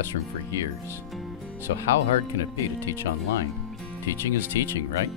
classroom for years. So how hard can it be to teach online? Teaching is teaching, right?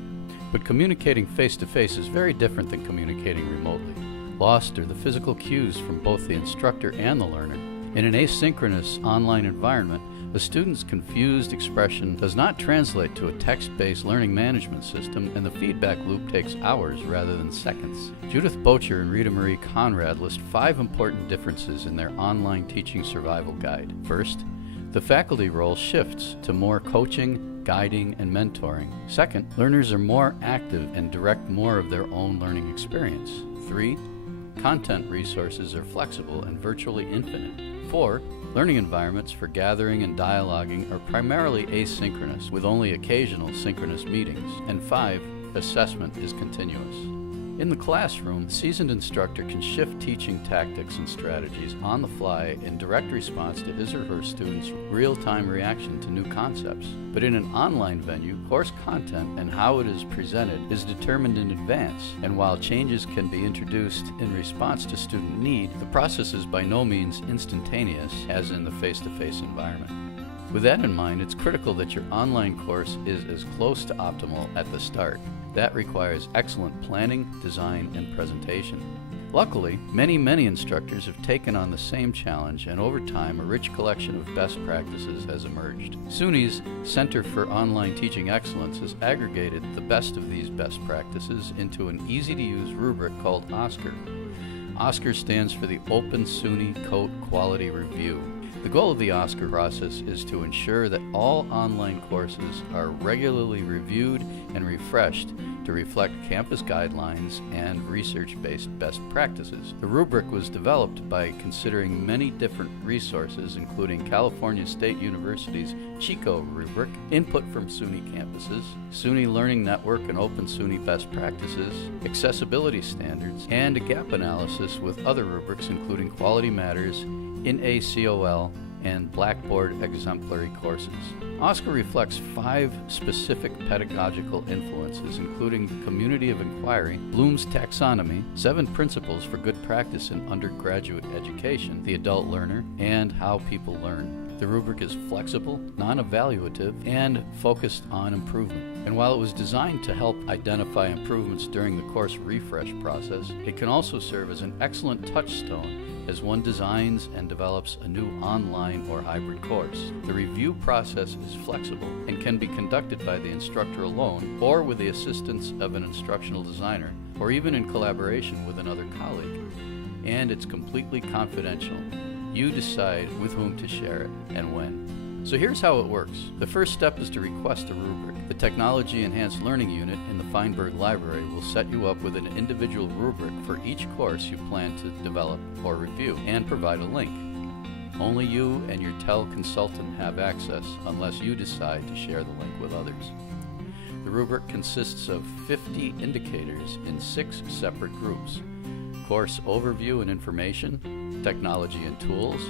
But communicating face-to-face is very different than communicating remotely. Lost are the physical cues from both the instructor and the learner. In an asynchronous online environment, a student's confused expression does not translate to a text-based learning management system, and the feedback loop takes hours rather than seconds. Judith Bocher and Rita Marie Conrad list 5 important differences in their online teaching survival guide. First, the faculty role shifts to more coaching, guiding, and mentoring. Second, learners are more active and direct more of their own learning experience. 3, content resources are flexible and virtually infinite. 4, learning environments for gathering and dialoguing are primarily asynchronous, with only occasional synchronous meetings. And 5, assessment is continuous. In the classroom, a seasoned instructor can shift teaching tactics and strategies on the fly in direct response to his or her students' real-time reaction to new concepts. But in an online venue, course content and how it is presented is determined in advance, and while changes can be introduced in response to student need, the process is by no means instantaneous as in the face-to-face environment. With that in mind, it's critical that your online course is as close to optimal at the start. That requires excellent planning, design, and presentation. Luckily, many instructors have taken on the same challenge, and over time a rich collection of best practices has emerged. SUNY's Center for Online Teaching Excellence has aggregated the best of these best practices into an easy-to-use rubric called OSCQR. OSCQR stands for the Open SUNY COTE Quality Review. The goal of the OSCQR process is to ensure that all online courses are regularly reviewed and refreshed to reflect campus guidelines and research-based best practices. The rubric was developed by considering many different resources, including California State University's CHICO rubric, input from SUNY campuses, SUNY Learning Network and Open SUNY best practices, accessibility standards, and a gap analysis with other rubrics including Quality Matters, NACOL, and Blackboard exemplary courses. OSCQR reflects 5 specific pedagogical influences, including the community of inquiry, Bloom's taxonomy, 7 principles for good practice in undergraduate education, the adult learner, and how people learn. The rubric is flexible, non-evaluative, and focused on improvement. And while it was designed to help identify improvements during the course refresh process, it can also serve as an excellent touchstone as one designs and develops a new online or hybrid course. The review process is flexible and can be conducted by the instructor alone or with the assistance of an instructional designer, or even in collaboration with another colleague. And it's completely confidential. You decide with whom to share it and when. So here's how it works. The first step is to request a rubric. The Technology Enhanced Learning Unit in the Feinberg Library will set you up with an individual rubric for each course you plan to develop or review, and provide a link. Only you and your TEL consultant have access unless you decide to share the link with others. The rubric consists of 50 indicators in 6 separate groups: course overview and information, technology and tools,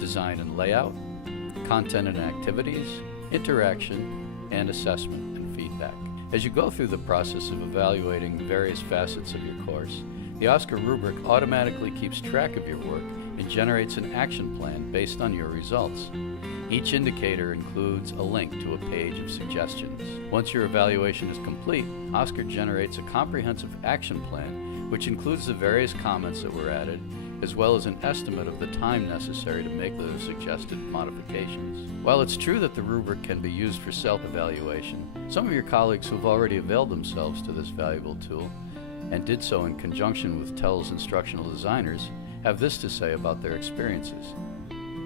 design and layout, content and activities, interaction, and assessment and feedback. As you go through the process of evaluating various facets of your course, the OSCQR rubric automatically keeps track of your work and generates an action plan based on your results. Each indicator includes a link to a page of suggestions. Once your evaluation is complete, OSCQR generates a comprehensive action plan, which includes the various comments that were added, as well as an estimate of the time necessary to make those suggested modifications. While it's true that the rubric can be used for self-evaluation, some of your colleagues who have already availed themselves to this valuable tool, and did so in conjunction with TEL's instructional designers, have this to say about their experiences.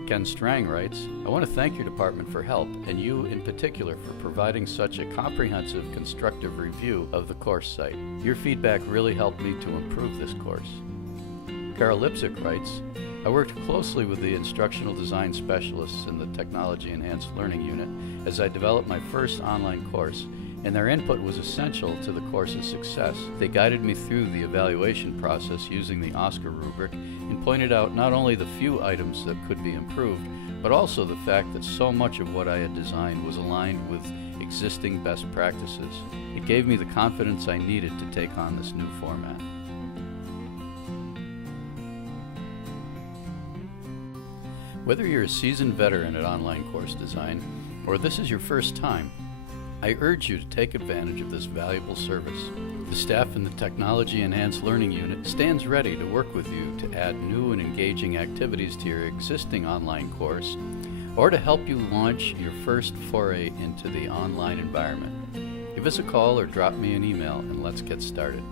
Ken Strang writes, "I want to thank your department for help, and you in particular for providing such a comprehensive, constructive review of the course site. Your feedback really helped me to improve this course." Carol Lipsick writes, "I worked closely with the instructional design specialists in the Technology Enhanced Learning Unit as I developed my first online course, and their input was essential to the course's success. They guided me through the evaluation process using the OSCQR rubric and pointed out not only the few items that could be improved, but also the fact that so much of what I had designed was aligned with existing best practices. It gave me the confidence I needed to take on this new format." Whether you're a seasoned veteran at online course design or this is your first time, I urge you to take advantage of this valuable service. The staff in the Technology Enhanced Learning Unit stands ready to work with you to add new and engaging activities to your existing online course or to help you launch your first foray into the online environment. Give us a call or drop me an email and let's get started.